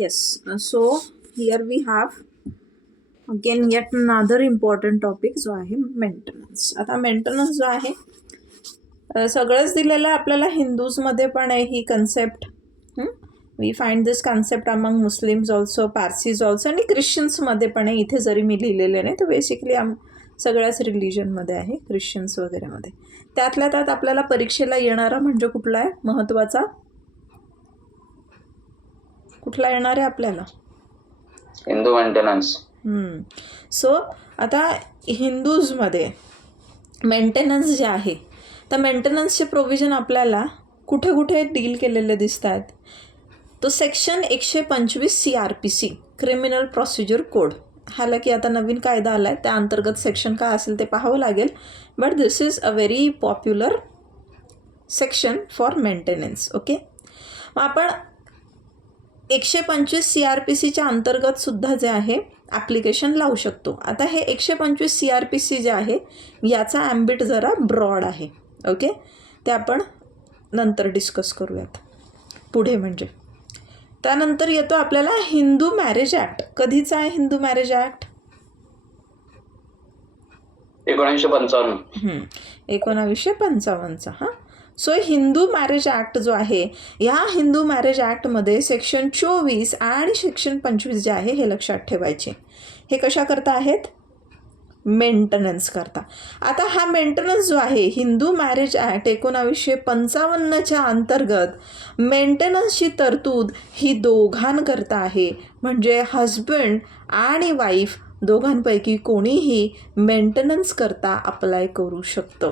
Yes, so here we have again yet another important topic जो आहे maintenance. आता maintenance जो आहे सगळंच दिलेलं आहे आपल्याला. हिंदूजमध्ये पण आहे ही concept. We find this concept among Muslims also, Parsis also, आणि ख्रिश्चन्समध्ये पण आहे. इथे जरी मी लिहिलेले नाही तर बेसिकली सगळ्याच रिलिजनमध्ये आहे, ख्रिश्चन्स वगैरेमध्ये. त्यातल्या त्यात आपल्याला परीक्षेला येणारा म्हणजे कुठला आहे महत्त्वाचा, कुठला येणार आहे आपल्याला? हिंदू मेंटेनन्स. सो आता हिंदूजमध्ये मेंटेनन्स जे आहे तर मेंटेनन्सचे प्रोव्हिजन आपल्याला कुठे कुठे डील केलेले दिसत आहेत. तो section 125 CRPC criminal procedure code. हालाकी आता नवीन कायदा आला आहे, त्या अंतर्गत सेक्शन काय असेल ते पाहावं लागेल. But this is a very popular section for maintenance. Okay, मग आपण 125 CRPCच्या अंतर्गत सुद्धा जे आहे ॲप्लिकेशन लावू शकतो. आता हे 125 CRPC जे आहे याचा ॲम्बिट जरा ब्रॉड आहे. ओके, ते आपण नंतर डिस्कस करूयात पुढे. म्हणजे त्यानंतर येतो आपल्याला हिंदू मॅरेज ॲक्ट. कधीचा आहे हिंदू मॅरेज ॲक्ट? 1955. 1955चा. हां, सो हिंदू मॅरेज ॲक्ट जो आहे, ह्या हिंदू मॅरेज ॲक्टमध्ये सेक्शन 24 आणि सेक्शन 25 जे आहे हे लक्षात ठेवायचे. हे कशा करता आहेत? मेंटेनन्स करता. आता हा मेंटेनन्स जो आहे हिंदू मॅरेज ॲक्ट 1955च्या अंतर्गत मेंटेनन्सची तरतूद ही दोघांकरता आहे. म्हणजे हजबंड आणि वाईफ दोघांपैकी कोणीही मेंटेनन्स करता अप्लाय करू शकतं.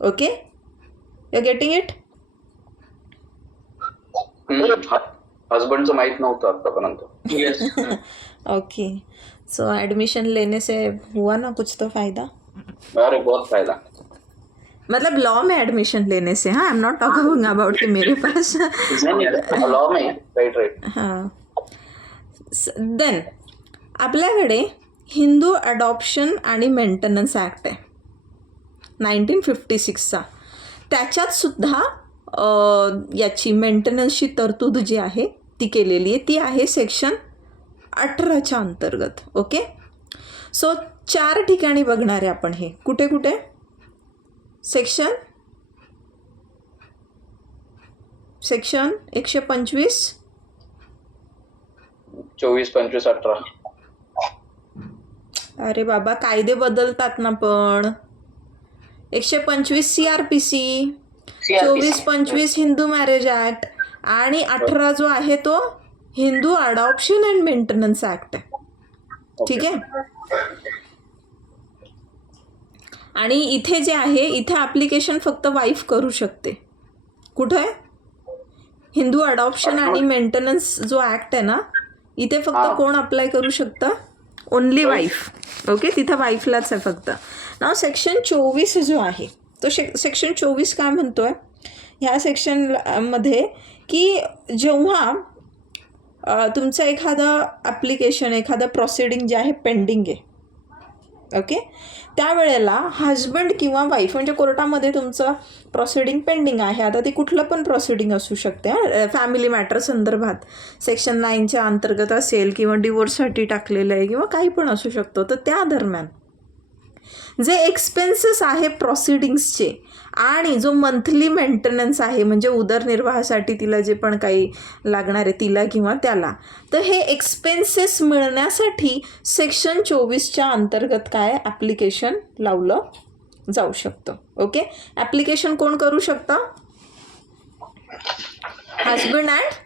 Okay, you getting it? हस्बंडचं माहित नव्हतं आतापर्यंत. ओके, सो एडमिशन लेने से हुआ ना कुछ तो फायदा? अरे बहुत फायदा. मतलब लॉ में एडमिशन लेने से. हाँ, I am not talking about कि मेरे पास लॉ में राईट. हां. देन आपल्याकडे हिंदू अडॉप्शन आणि मेंटेनन्स ॲक्ट आहे 1956चा. त्याच्यात सुद्धा याची मेंटेनन्सची तरतूद जी आहे ती केलेली आहे. ती आहे सेक्शन 18च्या अंतर्गत. ओके, सो 4 ठिकाणी बघणार आहे आपण. हे कुठे कुठे? सेक्शन 125, 24, 25, 18. अरे बाबा, कायदे बदलतात ना. पण 125 CRPC, 24-25 हिंदू मॅरेज ॲक्ट आणि 18 जो आहे तो Hindu adoption and maintenance act आहे. ठीक आहे. आणि इथे जे आहे इथे ॲप्लिकेशन फक्त वाईफ करू शकते. कुठं आहे? हिंदू अडॉप्शन आणि मेंटेनन्स जो ॲक्ट आहे ना, इथे फक्त कोण अप्लाय करू शकतं? Only wife. ओके, तिथं वाईफलाच आहे फक्त. नाव सेक्शन 24 जो आहे तो सेक्शन 24 काय म्हणतो आहे ह्या सेक्शनमध्ये की जेव्हा तुमचं एखादं ॲप्लिकेशन, एखादं प्रोसिडिंग जे आहे पेंडिंग आहे, ओके, त्यावेळेला हजबंड किंवा वाईफ म्हणजे कोर्टामध्ये तुमचं प्रोसिडिंग पेंडिंग आहे. आता ती कुठलं पण प्रोसिडिंग असू शकते. फॅमिली मॅटर संदर्भात सेक्शन 9च्या अंतर्गत असेल किंवा डिवोर्ससाठी टाकलेलं आहे किंवा काही पण असू शकतो. तर त्या दरम्यान जे एक्सपेन्सेस आहे प्रोसिडिंग्सचे आणि जो मंथली मेंटेनन्स आहे म्हणजे उदरनिर्वाहासाठी तिला जे पण काही लागणार आहे तिला किंवा त्याला, तर हे एक्सपेन्सेस मिळण्यासाठी सेक्शन 24च्या अंतर्गत काय ॲप्लिकेशन लावलं जाऊ शकतं. ओके, ॲप्लिकेशन कोण करू शकतं? हजबंड अँड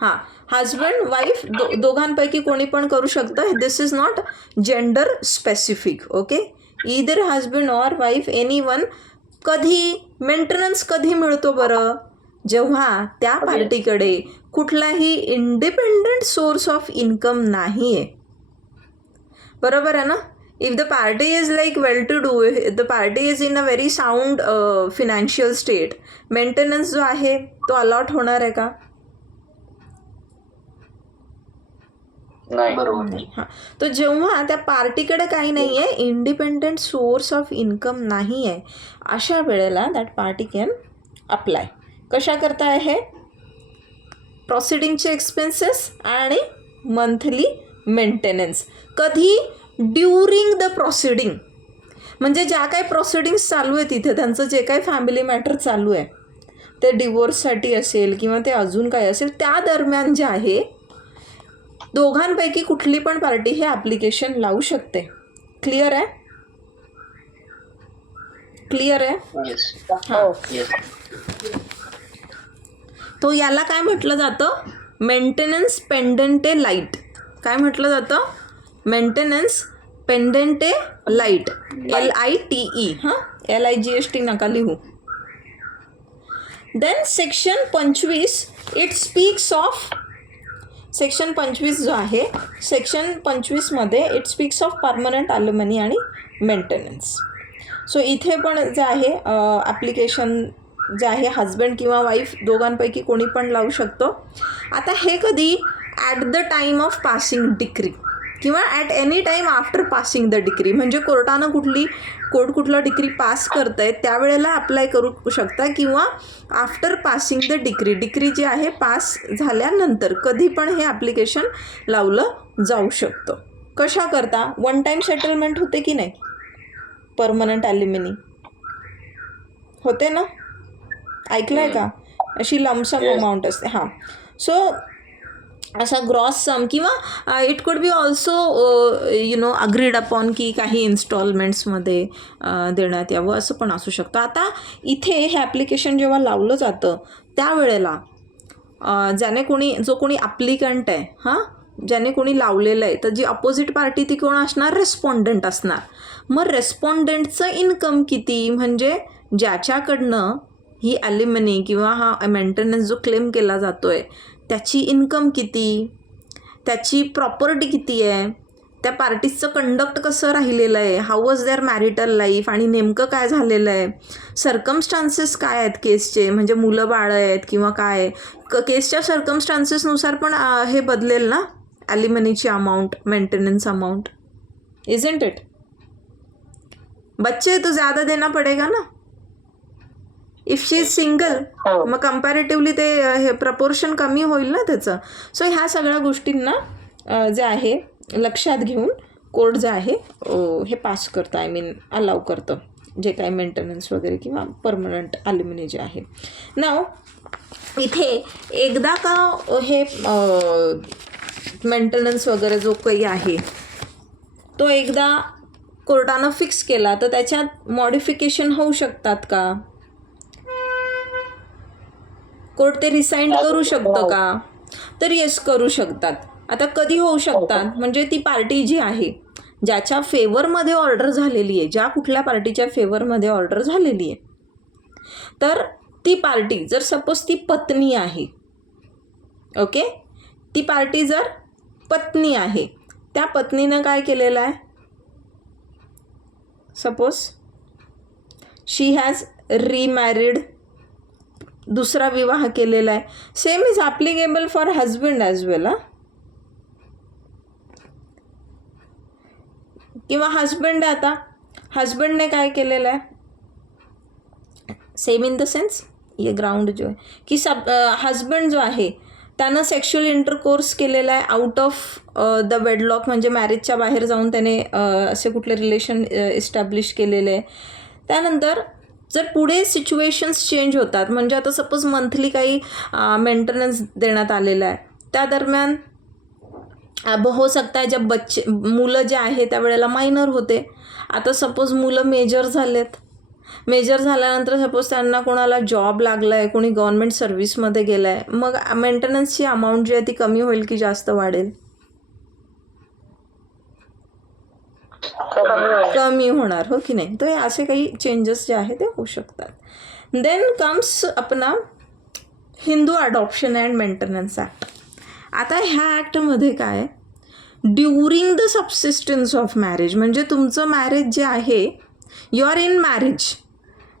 हां, हजबंड वाईफ दोघांपैकी कोणी पण करू शकतं. This is not gender specific. Okay, either husband or wife, anyone. कधी मेंटेनन्स कधी मिळतो बरं? जेव्हा त्या पार्टीकडे कुठलाही इंडिपेंडंट सोर्स ऑफ इन्कम नाही आहे. बरोबर आहे ना? If the party is like well to do, the party is in a very sound financial state, maintenance जो आहे तो अलॉट होणार आहे का? नाही. बरोबर. हां, तर जेव्हा त्या पार्टीकडे काही नाही आहे, इंडिपेंडंट सोर्स ऑफ इन्कम नाही आहे, अशा वेळेला दॅट पार्टी कॅन अप्लाय. कशा करता आहे? प्रोसिडिंगचे एक्सपेन्सेस आणि मंथली मेंटेनन्स. कधी? ड्युरिंग द प्रोसिडिंग, म्हणजे ज्या काही प्रोसिडिंग्स चालू आहे तिथे त्यांचं जे काही फॅमिली मॅटर चालू आहे ते डिवोर्ससाठी असेल किंवा ते अजून काय असेल, त्या दरम्यान जे आहे दोघांपैकी कुठली पण पार्टी हे ॲप्लिकेशन लावू शकते. क्लिअर आहे? क्लिअर आहे? तो याला काय म्हटलं जातं? Maintenance pendente lite. काय म्हटलं जातं? Maintenance pendente lite, LITE. हां, LIGST नका लिहू. Then section 25 it speaks of, section 25 जो आहे, सेक्शन 25मध्ये it speaks of permanent alimony आणि मेंटेनन्स. सो इथे पण जे आहे ॲप्लिकेशन जे आहे हजबंड किंवा वाईफ दोघांपैकी कोणी पण लावू शकतो. आता हे कधी? At the time of passing decree किंवा at any time after passing the decree, म्हणजे कोर्टानं कोर्ट कुठलं डिक्री पास करत आहे त्यावेळेला अप्लाय करू शकता किंवा आफ्टर पासिंग द डिक्री जी आहे पास झाल्यानंतर कधी पण हे ॲप्लिकेशन लावलं जाऊ शकतं. कशा करता? वन टाईम सेटलमेंट होते की नाही? परमनंट ॲल्युमिनी होते ना? ऐकलं आहे का? अशी लमसम अमाऊंट असते. हां, सो असा ग्रॉस सम किंवा it could be also agreed upon की काही इन्स्टॉलमेंट्समध्ये देण्यात यावं, असं पण असू शकतं. आता इथे हे ॲप्लिकेशन जेव्हा लावलं जातं त्यावेळेला जो कोणी ॲप्लिकंट आहे, हां, ज्याने कोणी लावलेलं आहे, तर जी अपोजिट पार्टी ती कोण असणार? रेस्पॉन्डंट असणार. मग रेस्पॉन्डंटचं इन्कम किती, म्हणजे ज्याच्याकडनं ही ॲल्युमिनी किंवा हा मेंटेनन्स जो क्लेम केला जातो आहे त्याची इन्कम किती, त्याची प्रॉपर्टी किती आहे, त्या पार्टीजचं कंडक्ट कसं राहिलेलं आहे, how was their marital life, आणि नेमकं काय झालेलं आहे, सर्कमस्टान्सेस काय आहेत केसचे, म्हणजे मुलं बाळं आहेत किंवा काय, केसच्या सर्कमस्टान्सेसनुसार पण हे बदलेल ना ॲल्युमिनीची amount, maintenance amount. Isn't it? बच्चे तो ज़्यादा देना पडेगा ना. इफ शी इज सिंगल मग कंपॅरेटिव्हली ते हे प्रपोर्शन कमी होईल ना त्याचं. सो ह्या सगळ्या गोष्टींना जे आहे लक्षात घेऊन कोर्ट जे आहे हे पास करतं, आय मीन अलाव करतं जे काही मेंटेनन्स वगैरे किंवा परमनंट ॲल्युमिनी जे आहे. नाव इथे एकदा का हे मेंटेनन्स वगैरे जो काही आहे तो एकदा कोर्टानं फिक्स केला तर त्याच्यात मॉडिफिकेशन होऊ शकतात का? कोर्ट ते रिसाइंड करू शकतं का? तर येस, करू शकतात. आता कधी होऊ शकतात? म्हणजे ती पार्टी जी आहे ज्याच्या फेवरमध्ये ऑर्डर झालेली आहे, ज्या कुठल्या पार्टीच्या फेवरमध्ये ऑर्डर झालेली आहे, तर ती पार्टी जर सपोज ती पत्नी आहे, ओके, ती पार्टी जर पत्नी आहे, त्या पत्नीनं काय केलेलं आहे, सपोज शी हॅज रिमॅरिड, दुसरा विवाह केलेला आहे, same is applicable for husband as well. किंवा हजबंड, आता हजबंडने काय केलेलं आहे, सेम इन द सेन्स ये ग्राउंड जो आहे की हजबंड जो आहे त्यानं सेक्शुअल इंटरकोर्स केलेला आहे आउट ऑफ द वेडलॉक, म्हणजे मॅरेजच्या बाहेर जाऊन त्याने असे कुठले रिलेशन इस्टॅब्लिश केलेले आहे. त्यानंतर जर पुढे सिच्युएशन्स चेंज होतात, म्हणजे आता सपोज मंथली काही मेंटेनन्स देण्यात आलेला आहे, त्या दरम्यान हो सकता है जब मुलं जे आहे त्यावेळेला मायनर होते, आता सपोज मुलं मेजर झालेत, मेजर झाल्यानंतर सपोज त्यांना कोणाला जॉब लागला आहे, कोणी गव्हर्नमेंट सर्व्हिसमध्ये गेलं आहे, मग मेंटेनन्सची अमाऊंट जी आहे ती कमी होईल की जास्त वाढेल? कमी होणार, हो की नाही. तर असे काही चेंजेस जे आहे ते होऊ शकतात. देन कम्स अपना Hindu adoption and maintenance act. आता ह्या ॲक्टमध्ये काय, during the subsistence of marriage, म्हणजे तुमचं मॅरेज जे आहे, you are in marriage,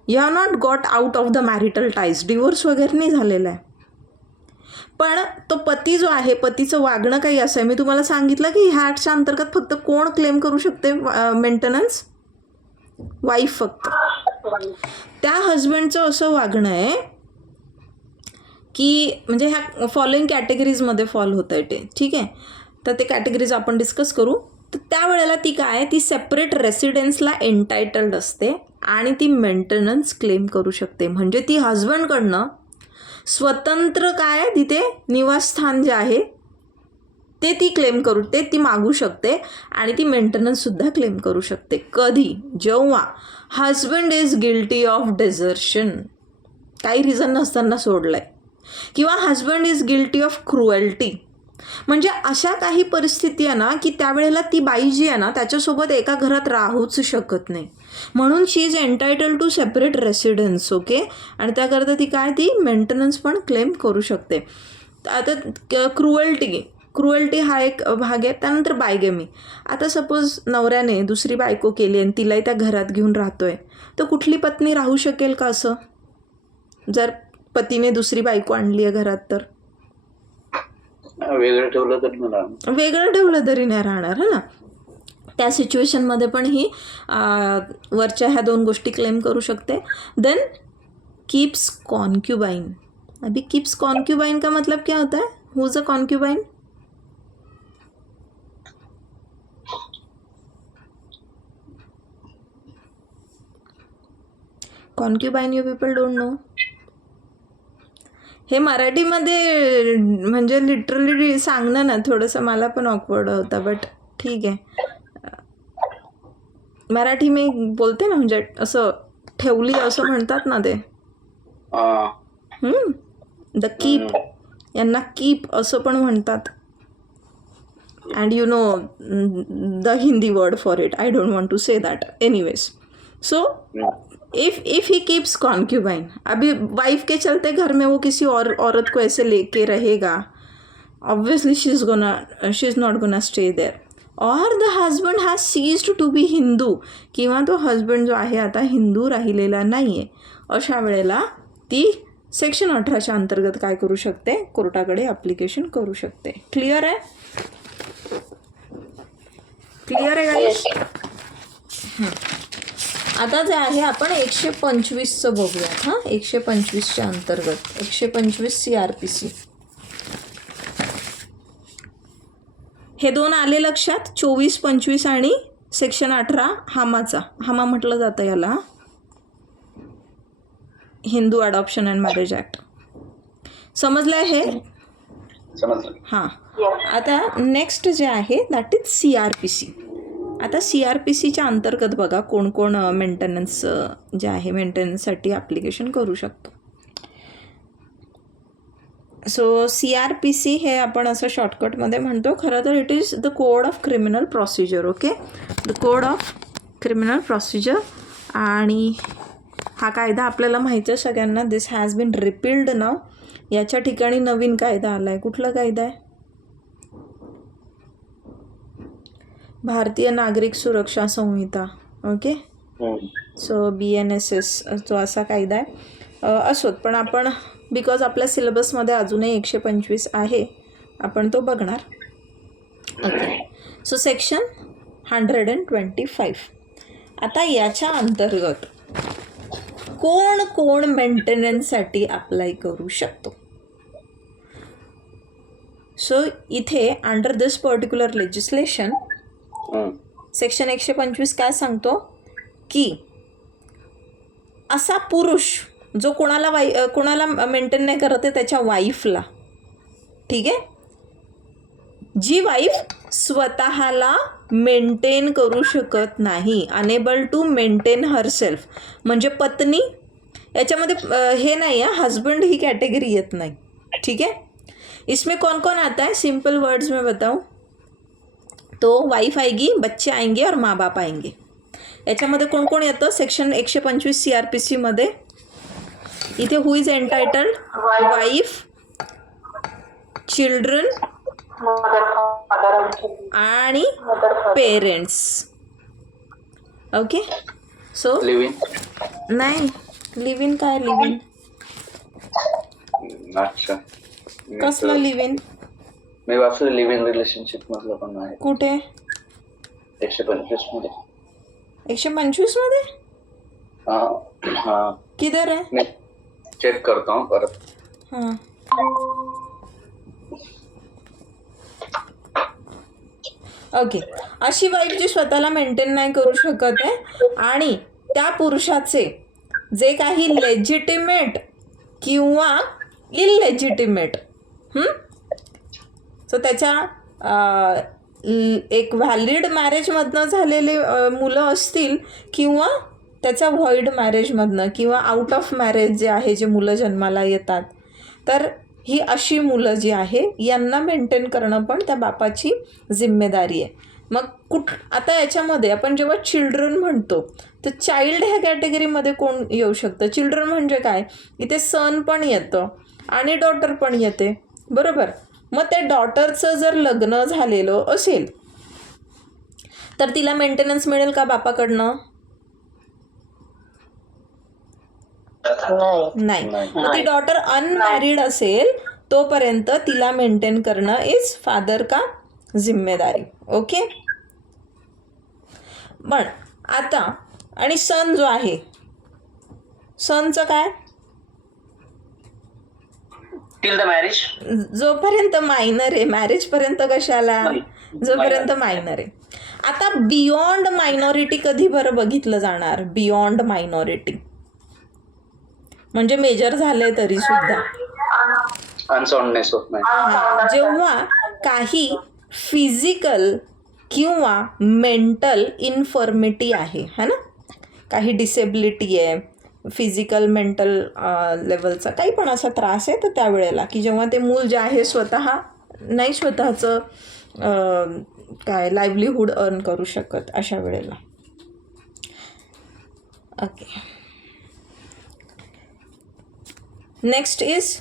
you have not got out of the marital ties, divorce वगैरे नाही झालेला आहे, पण तो पती जो आहे, पतीचं वागणं काही असं आहे, मी तुम्हाला सांगितलं की ह्या ॲक्टच्या अंतर्गत फक्त कोण क्लेम करू शकते मेंटेनन्स? वाईफ फक्त. त्या हजबंडचं असं वागणं आहे की म्हणजे ह्या फॉलोइंग कॅटेगरीजमध्ये फॉल होतं आहे ते, ठीक आहे. तर ते कॅटेगरीज आपण डिस्कस करू. तर त्यावेळेला ती काय, ती सेपरेट रेसिडेन्सला एंटायटल्ड असते आणि ती मेंटेनन्स क्लेम करू शकते. म्हणजे ती हजबंडकडनं स्वतंत्र काय तिथे निवासस्थान जे आहे ते ती क्लेम करू, ते ती मागू शकते आणि ती मेंटेनन्ससुद्धा क्लेम करू शकते. कधी, जेव्हा हजबंड इज गिल्टी ऑफ डेझर्शन, काही रिझन नसताना सोडलाय, किंवा husband is guilty of cruelty. म्हणजे अशा काही परिस्थिती आहे ना की त्यावेळेला ती बाई जी आहे ना त्याच्यासोबत एका घरात राहूच शकत नाही, म्हणून she is entitled to separate residence. Okay. आणि त्याकरता ती काय, ती मेंटेनन्स पण क्लेम करू शकते. आता क्रुएल्टी हा एक भाग आहे. त्यानंतर बायगेमी. आता सपोज नवऱ्याने दुसरी बायको केली आणि तिलाही त्या घरात घेऊन राहतोय, तर कुठली पत्नी राहू शकेल का असं, जर पतीने दुसरी बायको आणली आहे घरात तर? वेगळं ठेवलं तरी मला वेगळं ठेवलं तरी नाही राहणार है ना. त्या सिच्युएशनमध्ये पण ही वरच्या ह्या 2 गोष्टी क्लेम करू शकते. Then keeps concubine. अभी कीप्स कॉन्क्युबाइन का मतलब क्या होता है? Who is a concubine? Concubine you people don't know. हे मराठीमध्ये म्हणजे लिटरली सांगणं ना थोडंसं मला पण ऑकवर्ड होतं, बट ठीक आहे. मराठी मी बोलते ना, म्हणजे असं ठेवली असं म्हणतात ना ते. द कीप, यांना कीप असं पण म्हणतात. And you know the Hindi word for it. I don't want to say that anyways. So if he keeps concubine, अभी वाइफ के चलते घर में वो किसी और औरत को ऐसे लेके रहेगा, obviously she is not gonna stay there. और the husband has ceased to be Hindu, किंवा तो हजबंड जो आहे आता हिंदू राहिलेला नाही आहे, अशा वेळेला ती सेक्शन 18च्या अंतर्गत काय करू शकते, कोर्टाकडे ॲप्लिकेशन करू शकते. क्लिअर आहे? क्लिअर आहे गाईस? आता जे आहे आपण 125चं बघूयात. हां, 125च्या अंतर्गत 125 CRPC. हे 2 आले लक्षात, 24, 25 आणि सेक्शन 18 हामाचा. हामा म्हटलं जातं याला, Hindu adoption and marriage act. समजलं हे? समजलं. हां. आता नेक्स्ट जे आहे दॅट इज CRPC. आता CRPCच्या अंतर्गत बघा कोण कोण मेंटेनन्स जे आहे मेंटेनन्ससाठी ॲप्लिकेशन करू शकतो. सो CRPC हे आपण असं शॉर्टकटमध्ये म्हणतो, खरं तर it is the code of criminal procedure. Okay, the code of criminal procedure. आणि हा कायदा आपल्याला माहिती आहे सगळ्यांना. दिस हॅज बीन रिपील्ड नाव. याच्या ठिकाणी नवीन कायदा आला आहे. कुठला कायदा आहे? भारतीय नागरिक सुरक्षा संहिता. ओके, सो BNSS जो असा कायदा आहे. असोत, पण आपण बिकॉज आपल्या सिलेबसमध्ये अजूनही 125 आहे, आपण तो बघणार. Okay, so section 125. आता याच्या अंतर्गत कोण कोण मेंटेनन्ससाठी अप्लाय करू शकतो? सो इथे अंडर दिस पर्टिक्युलर लेजिस्लेशन सेक्शन 125 काय सांगतो की असा पुरुष जो कोणाला मेंटेन नाही करत आहे त्याच्या वाईफला, ठीक आहे, जी वाईफ स्वतःला मेंटेन करू शकत नाही, अनेबल टू मेंटेन हरसेल्फ, म्हणजे पत्नी. याच्यामध्ये हे नाही आहे, हस्बंड ही कैटेगरी येत नाही. ठीक है, इसमें कौन कौन आता है, सिंपल वर्ड्स में बताऊं तो वाईफ आएगी, बच्चे आएंगे और माँ बाप आएंगे. याच्यामध्ये कोण कोण येतं सेक्शन 125 CRPC मध्ये? इथे हु इज एंटायटल्ड? वाईफ, चिल्ड्रन आणि पेरेंट्स. ओके, सो नाही लिव्ह इन काय, लिव्ह इन अच्छा, कसलं लिव्ह इन? मी वाचलं लिव्ह इन रिलेशनशिप मधलं पण आहे. कुठे? 125 मध्ये. 125 मध्ये? हा, किधर आहे? मी चेक करतो परत. हां, ओके, अशी वाईफ जी स्वतःला मेंटेन नाही करू शकत आहे आणि त्या पुरुषाचे जे काही लेजिटिमेट किंवा इललेजिटिमेट सो त्याच्या एक व्हॅलिड मॅरेजमधनं झालेले मुलं असतील किंवा त्याच्या व्हॉइड मॅरेजमधनं किंवा आउट ऑफ मॅरेज जे आहे जे मुलं जन्माला येतात, तर ही अशी मुलं जी आहे यांना मेंटेन करणं पण त्या बापाची जिम्मेदारी आहे. मग आता याच्यामध्ये आपण जेव्हा चिल्ड्रन म्हणतो तर चाइल्ड ह्या कॅटेगरीमध्ये कोण येऊ शकतं? चिल्ड्रन म्हणजे काय? इथे सन पण येतं आणि डॉटर पण येते, बरोबर. मग त्या डॉटरचं जर लग्न झालेलं असेल तर तिला मेंटेनन्स मिळेल का बापाकडनं? नाही. मग ती डॉटर अनमॅरिड असेल तोपर्यंत तिला मेंटेन करणं इज फादर का जिम्मेदारी. ओके. पण आता आणि सन जो आहे, सनचं काय? टिल द मॅरेज, जोपर्यंत मायनर आहे. मॅरेजपर्यंत कशाला? जोपर्यंत मायनर आहे. आता बियॉन्ड मायनॉरिटी कधी बरं बघितलं जाणार? बियॉन्ड मायनॉरिटी म्हणजे मेजर झाले तरी सुद्धा अनसाउंडनेस होत नाही. जेव्हा काही फिजिकल किंवा मेंटल इन्फर्मिटी आहे, है ना, काही डिसेबिलिटी आहे, फिजिकल मेंटल लेवलचा काही पण असा त्रास आहे, तर त्यावेळेला की जेव्हा ते मूल जे आहे स्वतः नाही स्वतःचं काय लाईव्हलीहूड अर्न करू शकत, अशा वेळेला. ओके. नेक्स्ट इज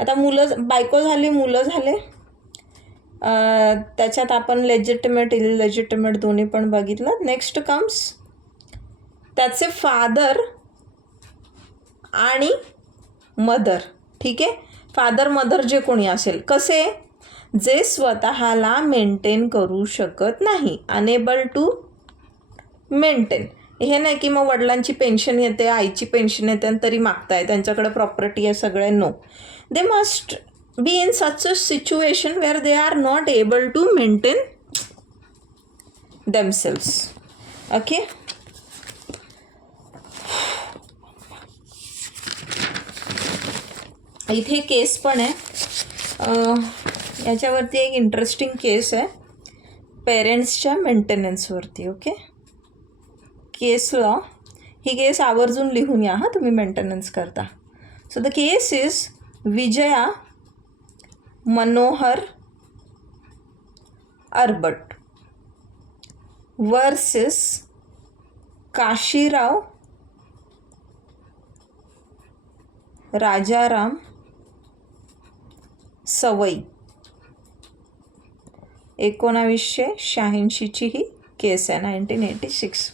आता मुलं, बायको झाली, मुलं झाले, त्याच्यात आपण लेजिटिमेट इललेजिटिमेट दोन्ही पण बघितलं. नेक्स्ट कम्स त्याचे फादर आणि मदर. ठीक आहे. फादर मदर जे कोणी असेल, कसे? जे स्वतःला मेंटेन करू शकत नाही, अनेबल टू मेंटेन. हे नाही की मग वडिलांची पेन्शन येते, आईची पेन्शन येते आणि तरी मागताय, त्यांच्याकडे प्रॉपर्टी आहे सगळे. No, they must be in such a situation where they are not able to maintain themselves. Okay. इथे केस पण आहे, याच्यावरती एक इंटरेस्टिंग केस आहे पेरेंट्सच्या मेंटेनन्सवरती. ओके. केस लॉ, ही केस आवर्जून लिहून या हां तुम्ही मेंटेनन्स करता. So the case is Vijaya Manohar Arbat versus Kashirao Rajaram Sawai. 1986ची ही केस आहे, 1986.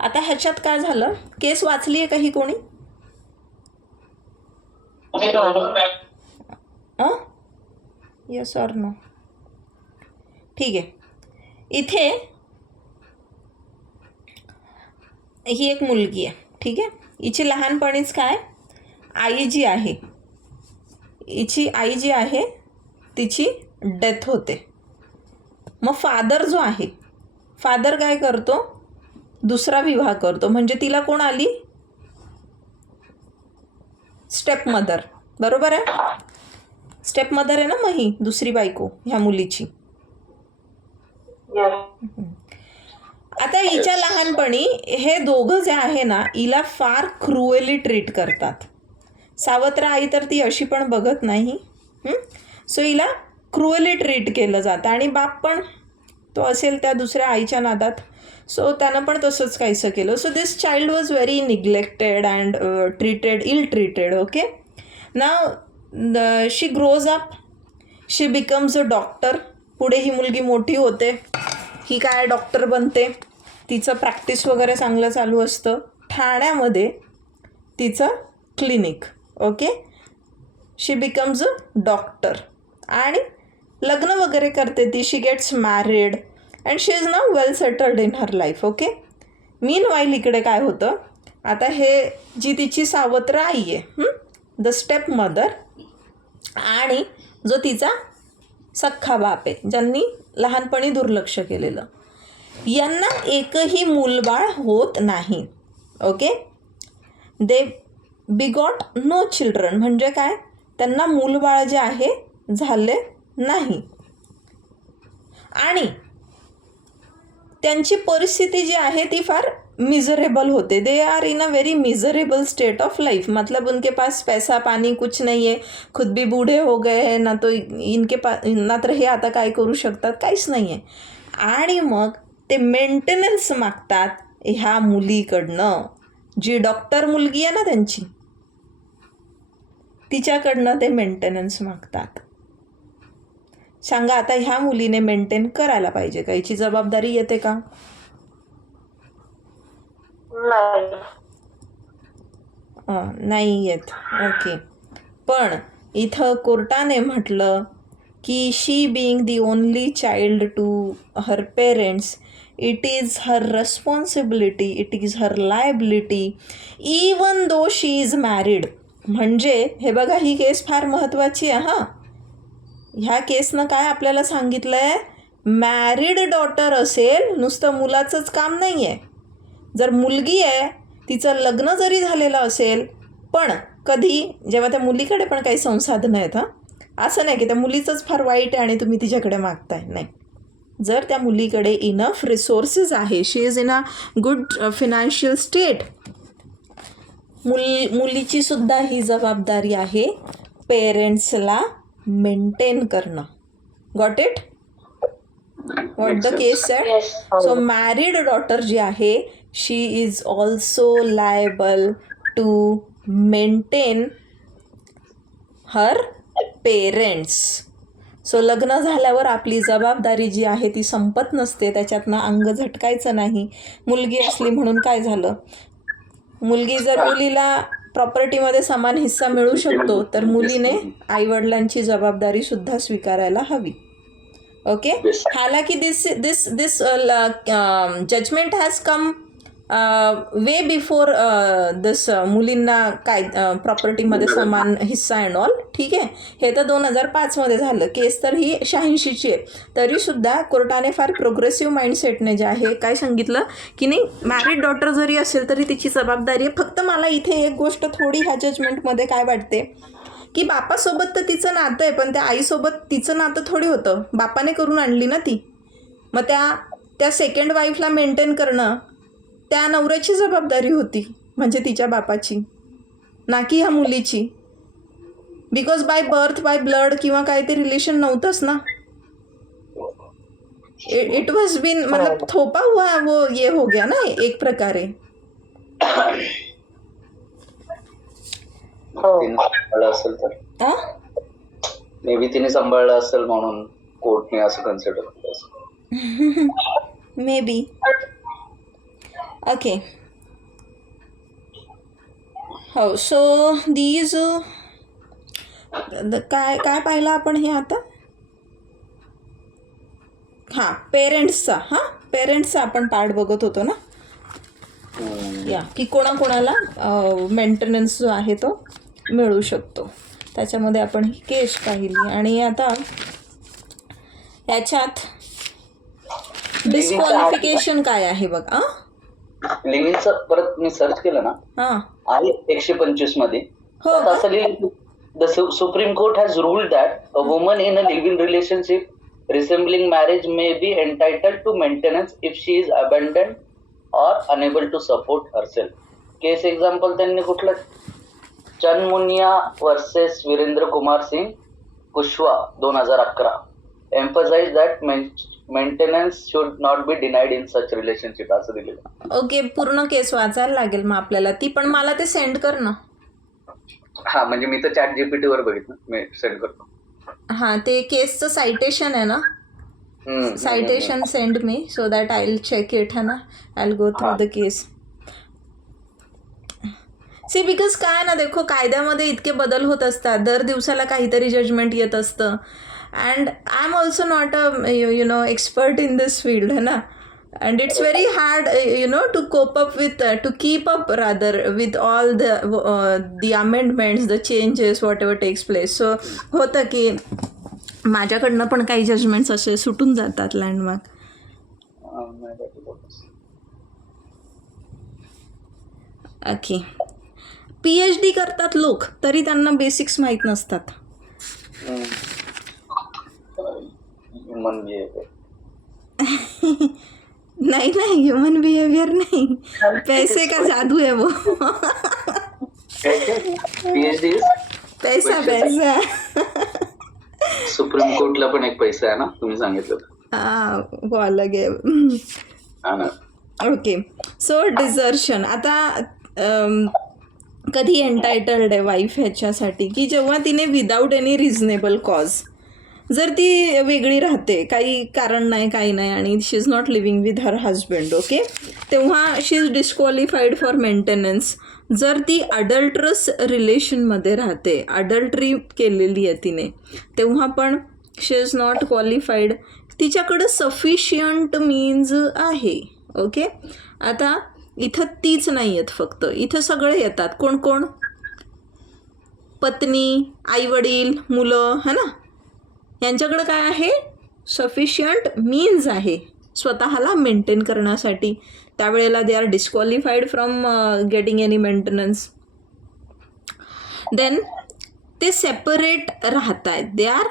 आता ह्याच्यात काय झालं? केस वाचली आहे का ही कोणी? Yes or no? ठीक आहे. इथे ही एक मुलगी आहे, ठीक आहे. हिची लहानपणीच काय, आई जी आहे, हिची आई जी आहे तिची डेथ होते. मग फादर जो आहे, फादर काय करतो? दुसरा विवाह करतो. म्हणजे तिला कोण आली? स्टेप मदर, बरोबर आहे. स्टेप मदर आहे ना मग ही दुसरी बायको ह्या मुलीची. आता हिच्या लहानपणी हे दोघं जे आहे ना, हिला फार क्रुएली ट्रीट करतात. सावत्र आई तर ती अशी पण बघत नाही. सो हिला क्रुएली ट्रीट केलं जातं आणि बाप पण तो असेल त्या दुसऱ्या आईच्या नादात. सो त्यानं पण तसंच काहीसं केलं. So this child was very neglected and treated, ill treated. Okay. Now she grows up, she becomes a doctor. पुढे ही मुलगी मोठी होते, ही काय डॉक्टर बनते. तिचं प्रॅक्टिस वगैरे चांगलं चालू असतं. ठाण्यामध्ये तिचं clinic. Okay. She becomes a doctor आणि लग्न वगैरे करते ती. She gets married and she is now well settled in her life. Okay. Meanwhile इकडे काय होतं, आता हे जी तिची सावत्र आई आहे, द स्टेप मदर, आणि जो तिचा सख्खा बाप आहे, ज्यांनी लहानपणी दुर्लक्ष केलेलं, यांना एकही मूलबाळ होत नाही. ओके, दे बिगॉट नो चिल्ड्रन, म्हणजे काय, त्यांना मूलबाळ जे आहे झाले नाही. आणि त्यांची परिस्थिती जी आहे ती फार मिझरेबल होते. They are in a very miserable state of life. मतलब उनके पास पैसा पानी कुछ नहीं है, खुद भी बूढ़े हो गए हैं ना, तो इनके पास ना, तर हे आता काय करू शकतात, काहीच नाही आहे. आणि मग ते मेंटेनन्स मागतात ह्या मुलीकडनं, जी डॉक्टर मुलगी आहे ना त्यांची, तिच्याकडनं ते मेंटेनन्स मागतात. सांगा आता ह्या मुलीने मेंटेन करायला पाहिजे का? याची जबाबदारी येते का? नाही येत. ओके, पण इथं कोर्टाने म्हटलं की she being the only child to her parents, it is her responsibility, it is her liability even though she is married. म्हणजे हे बघा, ही केस फार महत्त्वाची आहे हां. ह्या केसनं काय आपल्याला सांगितलं आहे, मॅरिड डॉटर असेल, नुसतं मुलाचंच काम नाही आहे. जर मुलगी आहे, तिचं लग्न जरी झालेलं असेल, पण कधी जेव्हा त्या मुलीकडे पण काही संसाधनं आहेत हां, असं नाही की त्या मुलीचंच फार वाईट आहे आणि तुम्ही तिच्याकडे मागताय, नाही. जर त्या मुलीकडे इनफ रिसोर्सेस आहे, she is in a good financial state, मुलीची सुद्धा ही जबाबदारी आहे पेरेंट्सला मेंटेन करणं. Got it? What the case said? So married daughter जी आहे, she is also liable to maintain her parents. So लग्न झाल्यावर आपली जबाबदारी जी आहे ती संपत नसते, त्याच्यातनं अंग झटकायचं नाही. मुलगी असली म्हणून काय झालं, मुलगी जर मुलीला प्रॉपर्टीमध्ये समान हिस्सा मिळू शकतो, तर मुलीने आईवडिलांची जबाबदारी सुद्धा स्वीकारायला हवी. ओके, हालाकी this this this judgment has come way before this, मुलींना काय प्रॉपर्टीमध्ये समान हिस्सा अँड ऑल, ठीक आहे. हे तर 2005मध्ये झालं. केस तर ही 86ची आहे. तरीसुद्धा कोर्टाने फार प्रोग्रेसिव्ह माइंडसेटने जे आहे काय सांगितलं की नाही, मॅरिड डॉटर जरी असेल तरी तिची जबाबदारी आहे. फक्त मला इथे एक गोष्ट थोडी ह्या जजमेंटमध्ये काय वाटते की बापासोबत तर तिचं नातं आहे, पण त्या आईसोबत तिचं नातं थोडी होतं, बापाने करून आणली ना ती. मग त्या सेकंड वाईफला मेंटेन करणं त्या नवऱ्याची जबाबदारी होती, म्हणजे तिच्या बापाची, ना की ह्या मुलीची. Because by birth, by blood किंवा काय ते रिलेशन नव्हतंच ना. इट वॉज बीन, मतलब थोपा हुआ वो ये हो गया ना एक प्रकारे. असेल तर मे बी तिने सांभाळलं असेल म्हणून कोर्टने असं कन्सिडर केलं. May be. ओके, हो. सो दीज काय काय पाहिलं आपण हे आता, हां पेरेंट्सचा, पेरेंट्सचा आपण पार्ट बघत होतो ना, या की कोणाकोणाला मेंटेनन्स जो आहे तो मिळू शकतो. त्याच्यामध्ये आपण ही केस पाहिली. आणि आता याच्यात डिस्क्वालिफिकेशन काय आहे बघा. लिव्हिंगचं परत मी सर्च केलं ना, आहे 125 मध्ये. असं लिहिलं, the Supreme Court has ruled that a woman in a living relationship resembling marriage may be entitled to maintenance if she is abandoned or unable to support herself. Case example त्यांनी कुठलं, Chanmunia versus Virendra Kumar Singh Kushwaha 2011, emphasize that maintenance should not be denied in such relationship, असं दिलेलं. Okay, पूर्ण केस वाचायला लागेल मग आपल्याला ती, पण मला ते सेंड कर ना. हा, म्हणजे मी तर ChatGPT वर बघितलं, मी सेंड करतो. हां, ते केसचं सायटेशन आहे ना, citation send me so that I will check it, है ना, I will go through the case. See because काय ना, देखो कायद्यामध्ये इतके बदल होत असतात, दर दिवसाला काहीतरी जजमेंट येत असतं. And I am also not a you know expert in this field, है ना. and it's very hard to cope up with to keep up rather with all the amendments, the changes, whatever takes place. So होतं की माझ्याकडनं पण काही judgements असे सुटून जातात लँडमार्क. ओके. PhD करतात लोक तरी त्यांना बेसिक्स माहीत नसतात. नहीं नहीं, ह्यूमन बिहेवियर नहीं, पैसे का जादू है वो. पैसा पैसा. सुप्रीम कोर्टला पण एक पैसा आहे ना, तुम्ही सांगितलं. वो अलग आहे. ओके. सो डिझर्शन आता कधी एंटायटल्ड आहे वाईफ ह्याच्यासाठी की जेव्हा तिने विदाऊट एनी रिझनेबल कॉज, जर ती वेगळी राहते, काही कारण नाही काही नाही आणि she is not living with her husband, okay, तेव्हा she is disqualified for maintenance. जर ती अडल्ट्रस रिलेशनमध्ये राहते, अडल्ट्री केलेली आहे तिने, तेव्हा पण शी इज नॉट क्वालिफाईड. तिच्याकडं सफिशियंट मीन्स आहे, ओके. आता इथं तीच नाही आहेत फक्त, इथं सगळे येतात. कोण कोण? पत्नी, आईवडील, मुलं, है ना, यांच्याकडं काय आहे? सफिशियंट मीन्स आहे स्वतःला मेंटेन करण्यासाठी. त्यावेळेला they are disqualified from getting any maintenance. Then ते सेपरेट राहत आहेत, they are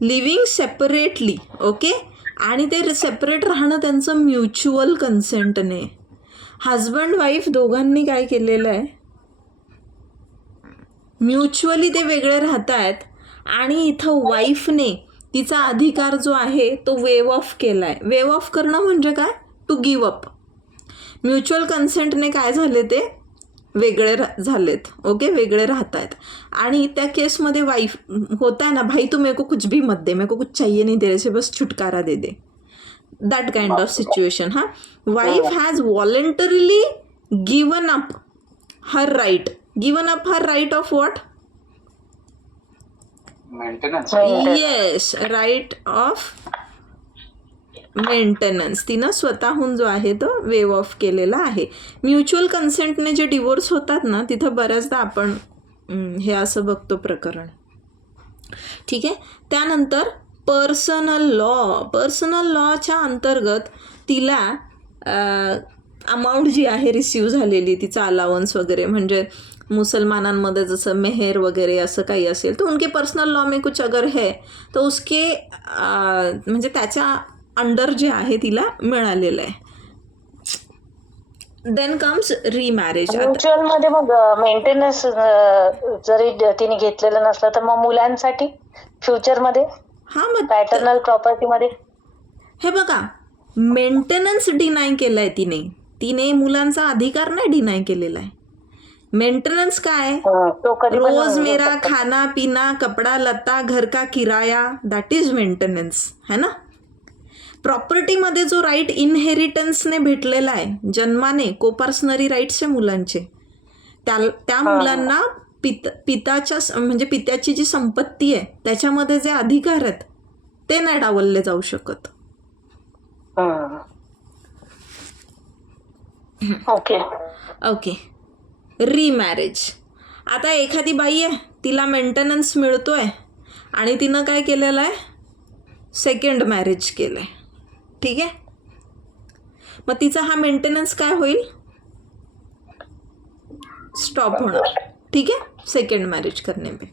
living separately, okay. आणि ते सेपरेट राहणं त्यांचं म्युच्युअल कन्सेंटने. हजबंड वाईफ दोघांनी काय केलेलं आहे? म्युच्युअली ते वेगळे राहत आहेत आणि इथं वाईफने तिचा अधिकार जो आहे तो वेव ऑफ केला आहे. वेव ऑफ करणं म्हणजे काय? To give up. म्युच्युअल कन्सेंटने काय झाले? ते वेगळे झालेत, ओके, वेगळे राहत आहेत. आणि त्या केसमध्ये वाईफ होता है ना, भाई तू मेरे को कुछ भी मत दे, मेरे को कुछ चाहिए नहीं तेरे से, बस छुटकारा दे दे, that kind of situation. Wife has voluntarily given up her right. Given up her right of what? Maintenance. Yes, right of maintenance. तिनं स्वतःहून जो आहे तो वेव ऑफ केलेला आहे. म्युच्युअल कन्सेंटने जे डिवोर्स होतात ना, तिथं बऱ्याचदा आपण हे असं बघतो प्रकरण, ठीक आहे. त्यानंतर पर्सनल लॉ. पर्सनल लॉच्या अंतर्गत तिला अमाऊंट जी आहे रिसीव झालेली, तिचा अलावन्स वगैरे, म्हणजे मुसलमानांमध्ये जसं मेहर वगैरे असं काही असेल तर उनके पर्सनल लॉ में कुछ अगर है तो उसके म्हणजे त्याच्या अंडर जे आहे तिला मिळालेलं आहे. Then comes remarriage. म्युच्युअल मध्ये मग मेंटेनन्स जरी तिने घेतलेलं नसलं तर मग मुलांसाठी फ्युचरमध्ये मग पॅटर्नल प्रॉपर्टीमध्ये हे बघा, मेंटेनन्स डिनाय केलाय तिने मुलांचा अधिकार नाही डिनाय केलेला आहे. मेंटेनन्स काय? रोज मेरा खाना पीना, कपड़ा लता, घर का किराया, दॅट इज मेंटेनन्स, है ना. प्रॉपर्टीमध्ये जो राईट इनहेरिटन्सने भेटलेला आहे, जन्माने कोपर्सनरी राईट्स आहे मुलांचे, त्या मुलांना पिताच्या म्हणजे पित्याची जी संपत्ती आहे त्याच्यामध्ये जे अधिकार आहेत ते नाही डावलले जाऊ शकत. Okay okay. रिमॅरेज. आता एखादी बाई आहे, तिला मेंटेनन्स मिळतोय आणि तिनं काय केलेलं आहे? सेकंड मॅरेज केलं आहे, ठीक आहे. मग तिचा हा मेंटेनन्स काय होईल? स्टॉप होणार, ठीक है, सेकेंड मैरिज करने में.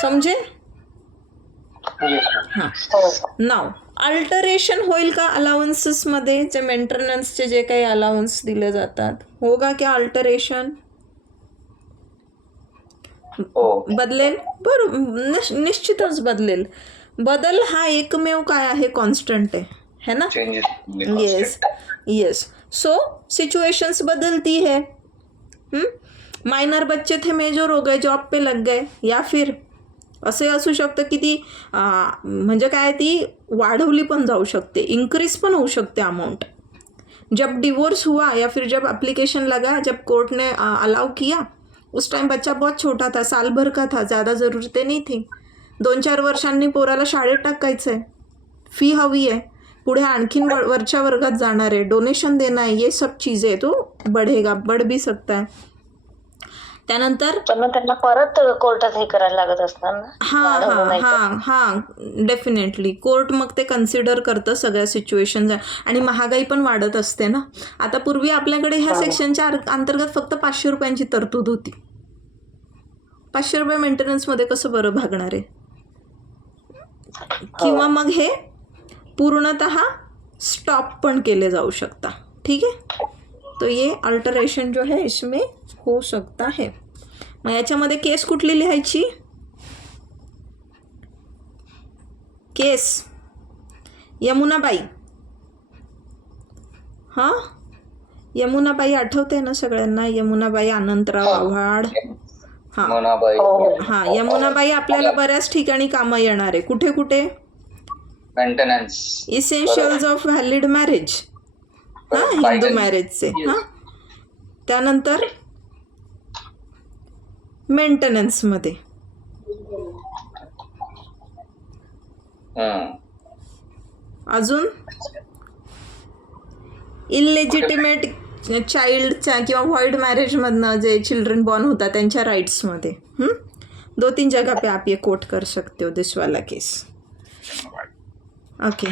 समझे? हां. नाव अल्टरेशन होईल का अलाउन्सेसमध्ये? जे मेंटेनन्सचे जे काही अलाउन्स दिले जातात, होगा क्या अल्टरेशन? बदलेल, बरोबर, निश्चितच बदलेल. बदल हा एकमेव काय आहे? कॉन्स्टंट है ना. Yes yes. सो सिचुएशंस बदलती है. माइनर बच्चे थे, मेजर हो गए, जॉब पे लग गए, या फिर असे असू शकतं की ती म्हणजे काय, ती वाढवली पण जाऊ शकते, इंक्रीज पण होऊ शकते अमाउंट. जब डिवोर्स हुआ या फिर जब एप्लीकेशन लगा, जब कोर्ट ने अलाउ किया, उस टाइम बच्चा बहुत छोटा था, साल भर का था, ज़्यादा ज़रूरतें नहीं थी. 2-4 वर्षांनी पोराला शाळेत टाकायचं आहे, फी हवी आहे, पुढे आणखीन वरच्या वर्गात जाणार आहे, डोनेशन देना है, ये सब चीज़ें तो बढ़ेगा, बढ़ भी सकता है. त्यानंतर पण मग त्यांना परत कोर्टात हे करायला लागत असणार ना. हां डेफिनेटली कोर्ट मग ते कन्सिडर करतं सगळ्या सिच्युएशन. आणि महागाई पण वाढत असते ना. आता पूर्वी आपल्याकडे ह्या सेक्शनच्या अंतर्गत फक्त 500 रुपयांची तरतूद होती. 500 रुपये मेंटेनन्समध्ये कसं बरं भागणार आहे. किंवा मग हे पूर्णतः स्टॉप पण केले जाऊ शकता. ठीक है, तो ये अल्टरेशन जो है इसमें हो सकता है. मग याच्यामध्ये केस कुठली लिहायची. केस यमुनाबाई. हां, यमुनाबाई आठवते ना सगळ्यांना. यमुनाबाई अनंतराव आव्हाड. हां, यमुनाबाई आपल्याला बऱ्याच ठिकाणी कामं येणार आहे. कुठे कुठे. Maintenance, essentials of valid marriage. हां, हिंदू मॅरेजचे. हां, त्यानंतर मेंटेनन्समध्ये अजून इललेजिटिमेट चाइल्डच्या किंवा व्हॉइड मॅरेजमधनं जे चिल्ड्रन बॉर्न होता त्यांच्या राइट्समध्ये 2-3 जगह पे आप ये कोट कर सकते हो दिस वाला केस. ओके.